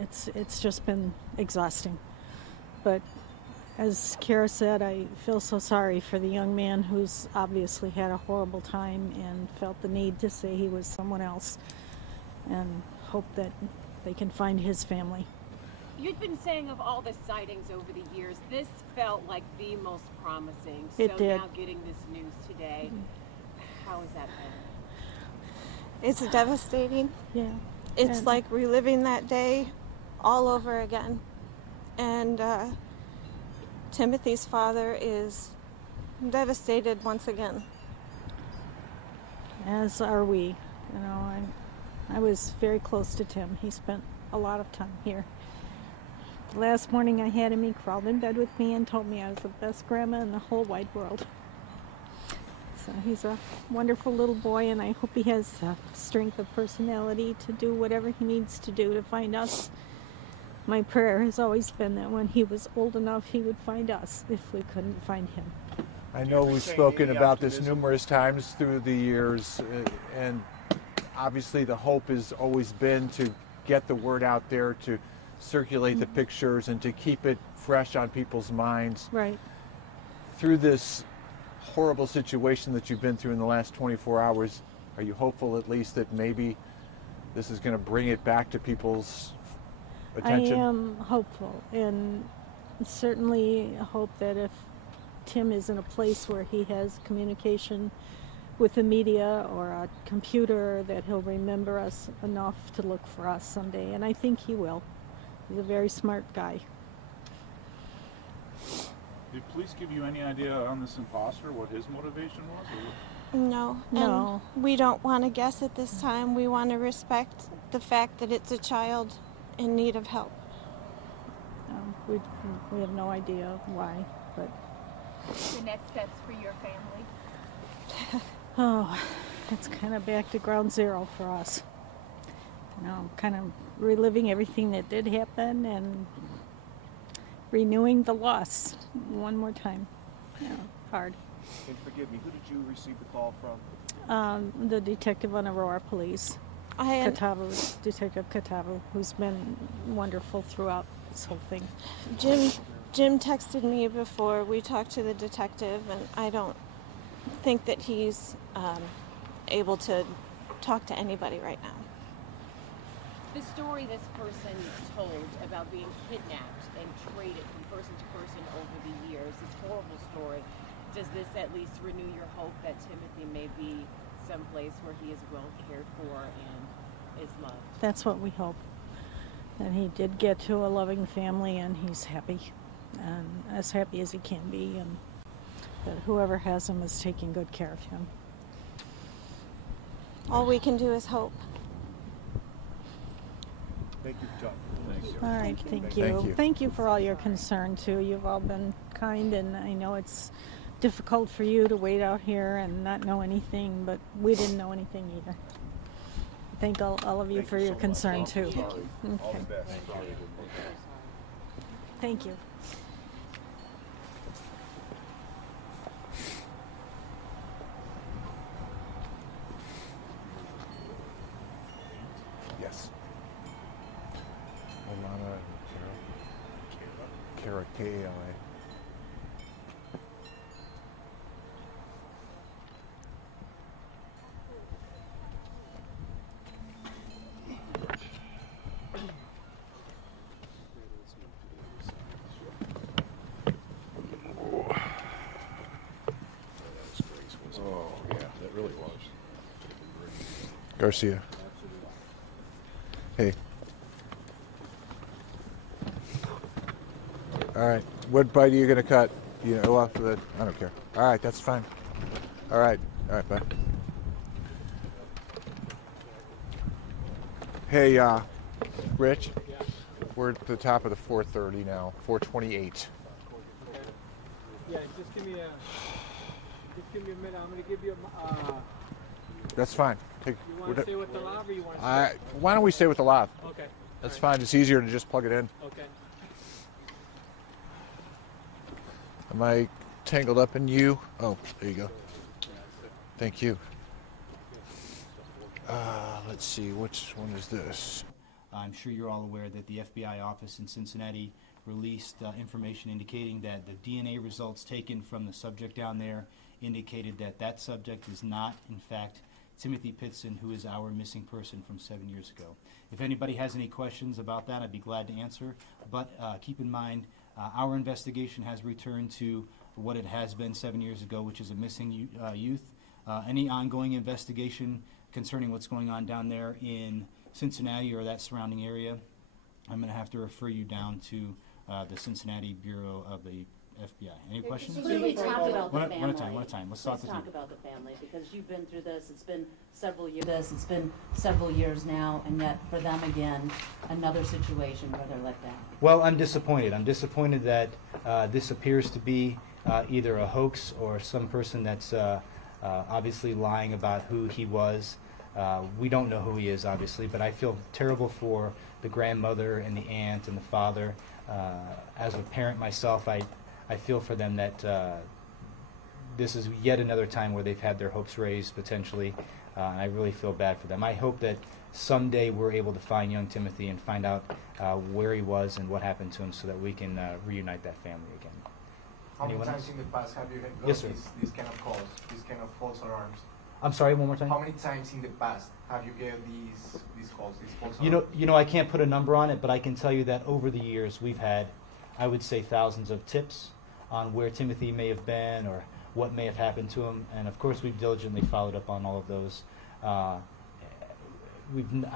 It's just been exhausting. But as Kara said, I feel so sorry for the young man who's obviously had a horrible time and felt the need to say he was someone else, and hope that they can find his family. You'd been saying of all the sightings over the years, this felt like the most promising. It did. Now getting this news today, how has that been? It's devastating. Yeah. It's like reliving that day all over again. And Timothy's father is devastated once again. As are we. You know, I was very close to Tim. He spent a lot of time here. The last morning I had him, he crawled in bed with me and told me I was the best grandma in the whole wide world. So he's a wonderful little boy, and I hope he has the strength of personality to do whatever he needs to do to find us. My prayer has always been that when he was old enough, he would find us if we couldn't find him. I know we've spoken about this numerous times through the years, and obviously the hope has always been to get the word out there, to circulate the pictures and to keep it fresh on people's minds. Right. Through this horrible situation that you've been through in the last 24 hours, are you hopeful at least that maybe this is going to bring it back to people's attention? I am hopeful, and certainly hope that if Tim is in a place where he has communication with the media or a computer, that he'll remember us enough to look for us someday, and I think he will. He's a very smart guy. Did police give you any idea on this imposter, what his motivation was? No. No. And we don't want to guess at this time. We want to respect the fact that it's a child in need of help. We have no idea why, but... The next steps for your family? Oh, it's kind of back to ground zero for us. You know, kind of reliving everything that did happen and renewing the loss one more time. You know, hard. And forgive me, who did you receive the call from? The detective on Aurora Police, Detective Katavu, who's been wonderful throughout this whole thing. Jim texted me before we talked to the detective, and I don't think that he's able to talk to anybody right now. The story this person told about being kidnapped and traded from person to person over the years, this horrible story, does this at least renew your hope that Timothy may be someplace where he is well cared for and is loved? That's what we hope. That he did get to a loving family and he's happy, and as happy as he can be, and that whoever has him is taking good care of him. All we can do is hope. Thank you, John. Thank you. All right, thank you. Thank you for all your concern, too. You've all been kind, and I know it's difficult for you to wait out here and not know anything, but we didn't know anything either. Thank all of you for your concern, too. All the Okay. best. Thank you. Yes. Alana and Kara, K-A-L-A. Oh, yeah, that really was. Garcia. Hey. All right. What bite are you going to cut? You know, well, I don't care. All right, that's fine. All right, bye. Hey, Rich. We're at the top of the 430 now. 428. Yeah, just give me a minute. I'm gonna give you a. That's fine. You want to stay with the lav, or you want to? Why don't we stay with the lav? Okay. That's fine. It's easier to just plug it in. Okay. Am I tangled up in you? Oh, there you go. Thank you. Let's see. Which one is this? I'm sure you're all aware that the FBI office in Cincinnati released information indicating that the DNA results taken from the subject down there indicated that that subject is not, in fact, Timmothy Pitzen, who is our missing person from 7 years ago. If anybody has any questions about that, I'd be glad to answer. But keep in mind, our investigation has returned to what it has been 7 years ago, which is a missing youth. Any ongoing investigation concerning what's going on down there in Cincinnati or that surrounding area, I'm going to have to refer you down to the Cincinnati Bureau of the FBI. Any questions? So really talk about the One family. at a time, one at a time. Let's talk about the family, because you've been through this. It's been several years. Now, and yet for them again, another situation where they're let down. Well, I'm disappointed. I'm disappointed that this appears to be either a hoax or some person that's obviously lying about who he was. We don't know who he is, obviously, but I feel terrible for the grandmother and the aunt and the father. As a parent myself, I feel for them that this is yet another time where they've had their hopes raised, potentially. I really feel bad for them. I hope that someday we're able to find young Timothy and find out where he was and what happened to him so that we can reunite that family again. How many Anyone times else? in the past have you got Yes, sir. these kind of calls, these kind of false alarms? I'm sorry, one more time? How many times in the past have you get these calls, these false alarms? You know, I can't put a number on it, but I can tell you that over the years we've had, I would say, thousands of tips on where Timothy may have been or what may have happened to him, and of course we've diligently followed up on all of those. I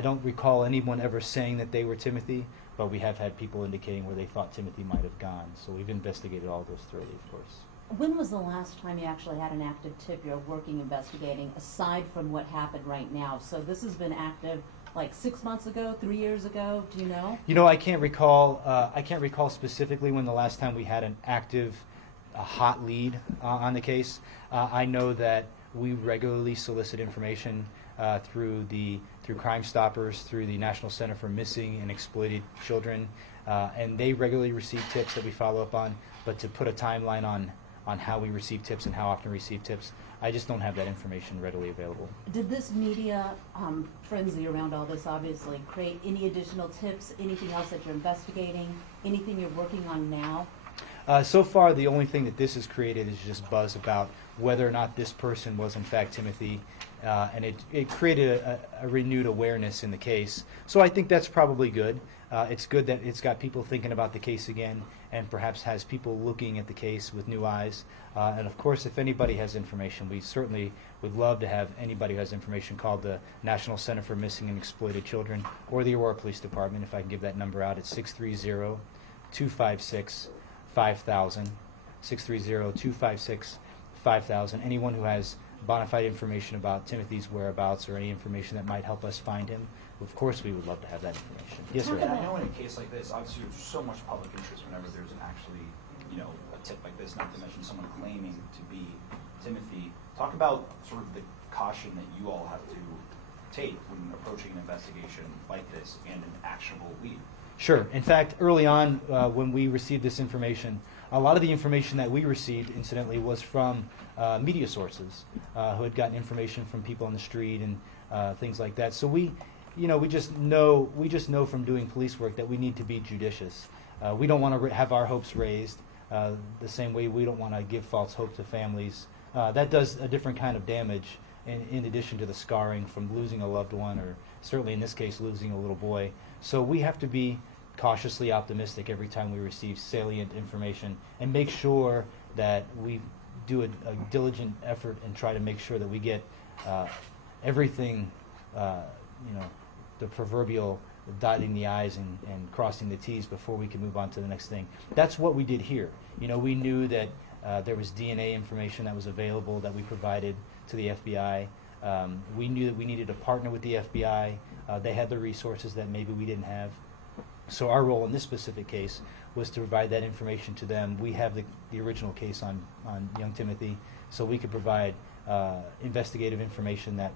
don't recall anyone ever saying that they were Timothy, but we have had people indicating where they thought Timothy might have gone. So we've investigated all those thoroughly, of course. When was the last time you actually had an active tip you're working investigating, aside from what happened right now? So this has been active like 6 months ago, 3 years ago. Do you know? You know, I can't recall. I can't recall specifically when the last time we had an active, hot lead on the case. I know that we regularly solicit information through Crime Stoppers, through the National Center for Missing and Exploited Children, and they regularly receive tips that we follow up on. But to put a timeline on how we receive tips and how often we receive tips, I just don't have that information readily available. Did this media frenzy around all this obviously create any additional tips, anything else that you're investigating, anything you're working on now? So far, the only thing that this has created is just buzz about whether or not this person was in fact Timothy, and it created a renewed awareness in the case. So I think that's probably good. It's good that it's got people thinking about the case again, and perhaps has people looking at the case with new eyes. And of course, if anybody has information, we certainly would love to have anybody who has information call the National Center for Missing and Exploited Children or the Aurora Police Department. If I can give that number out, it's 630-256-5000, 630-256-5000. Anyone who has bona fide information about Timothy's whereabouts or any information that might help us find him, of course we would love to have that information. Yes, sir. And I know in a case like this, obviously there's so much public interest whenever there's an actually, a tip like this, not to mention someone claiming to be Timothy. Talk about sort of the caution that you all have to take when approaching an investigation like this and an actionable lead. Sure. In fact, early on, when we received this information, a lot of the information that we received, incidentally, was from media sources who had gotten information from people on the street and things like that. So we just know from doing police work that we need to be judicious. We don't want to have our hopes raised the same way we don't want to give false hope to families. That does a different kind of damage in addition to the scarring from losing a loved one, or certainly in this case losing a little boy. So we have to be cautiously optimistic every time we receive salient information and make sure that we do a diligent effort and try to make sure that we get everything, the proverbial dotting the I's and crossing the T's before we can move on to the next thing. That's what we did here. We knew that there was DNA information that was available that we provided to the FBI. We knew that we needed to partner with the FBI. They had the resources that maybe we didn't have. So our role in this specific case was to provide that information to them. We have the original case on young Timothy, so we could provide investigative information that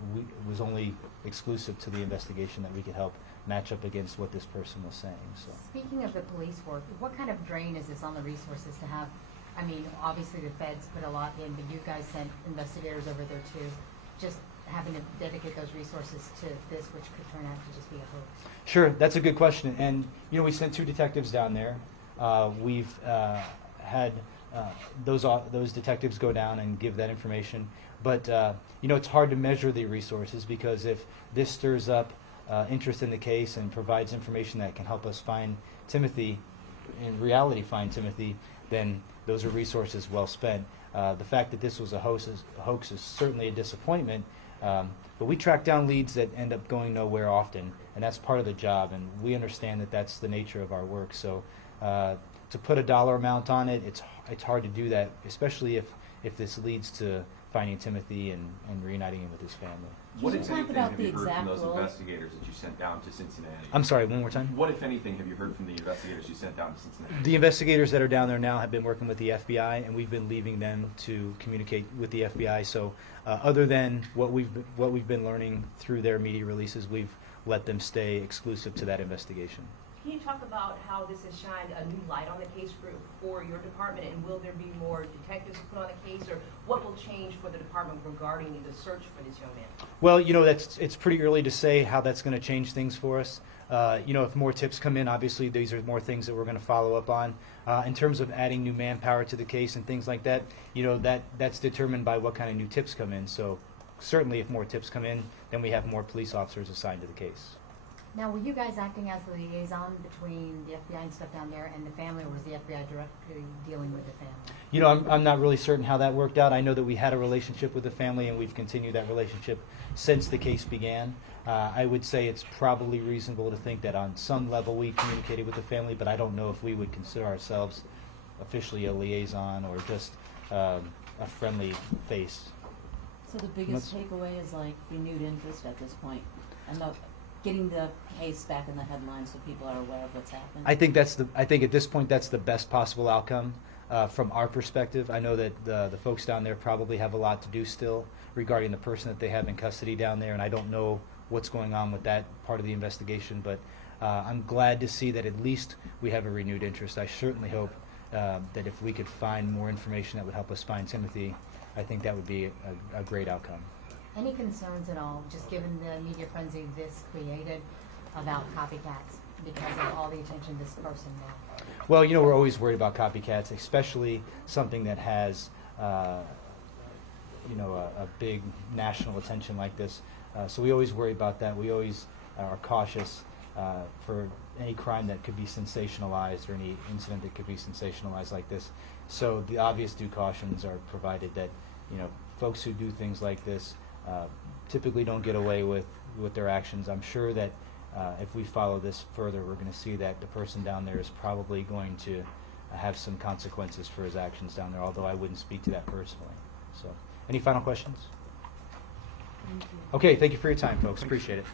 was only exclusive to the investigation that we could help match up against what this person was saying. So. Speaking of the police work, what kind of drain is this on the resources to have? I mean, obviously the feds put a lot in, but you guys sent investigators over there too. Just having to dedicate those resources to this, which could turn out to just be a hoax? Sure, that's a good question. And we sent 2 detectives down there. We've had those detectives go down and give that information. But it's hard to measure the resources, because if this stirs up interest in the case and provides information that can help us find Timothy, in reality find Timothy, then those are resources well spent. The fact that this was a hoax is certainly a disappointment, but we track down leads that end up going nowhere often, and that's part of the job, and we understand that that's the nature of our work. So to put a dollar amount on it, it's hard to do that, especially if this leads to finding Timothy and reuniting him with his family. What if anything have you heard from those investigators that you sent down to Cincinnati? I'm sorry, one more time? What, if anything, have you heard from the investigators you sent down to Cincinnati? The investigators that are down there now have been working with the FBI, and we've been leaving them to communicate with the FBI. So other than what we've been learning through their media releases, we've let them stay exclusive to that investigation. Can you talk about how this has shined a new light on the case for your department, and will there be more detectives put on the case, or what will change for the department regarding the search for this young man? Well, it's pretty early to say how that's going to change things for us. If more tips come in, obviously these are more things that we're going to follow up on. In terms of adding new manpower to the case and things like that, that's determined by what kind of new tips come in. So certainly if more tips come in, then we have more police officers assigned to the case. Now, were you guys acting as the liaison between the FBI and stuff down there and the family, or was the FBI directly dealing with the family? I'm not really certain how that worked out. I know that we had a relationship with the family, and we've continued that relationship since the case began. I would say it's probably reasonable to think that on some level we communicated with the family, but I don't know if we would consider ourselves officially a liaison or just a friendly face. So the biggest takeaway is like renewed interest at this point, and getting the case back in the headlines so people are aware of what's happened. I think at this point that's the best possible outcome from our perspective. I know that the folks down there probably have a lot to do still regarding the person that they have in custody down there, and I don't know what's going on with that part of the investigation, but I'm glad to see that at least we have a renewed interest. I certainly hope that if we could find more information that would help us find Timothy, I think that would be a great outcome. Any concerns at all, just given the media frenzy this created, about copycats because of all the attention this person now? Well, we're always worried about copycats, especially something that has, a big national attention like this. So we always worry about that. We always are cautious for any crime that could be sensationalized or any incident that could be sensationalized like this. So the obvious due cautions are provided that, folks who do things like this typically don't get away with their actions. I'm sure that if we follow this further, we're going to see that the person down there is probably going to have some consequences for his actions down there, although I wouldn't speak to that personally. So, any final questions? Thank you. Okay, thank you for your time, folks. Appreciate it.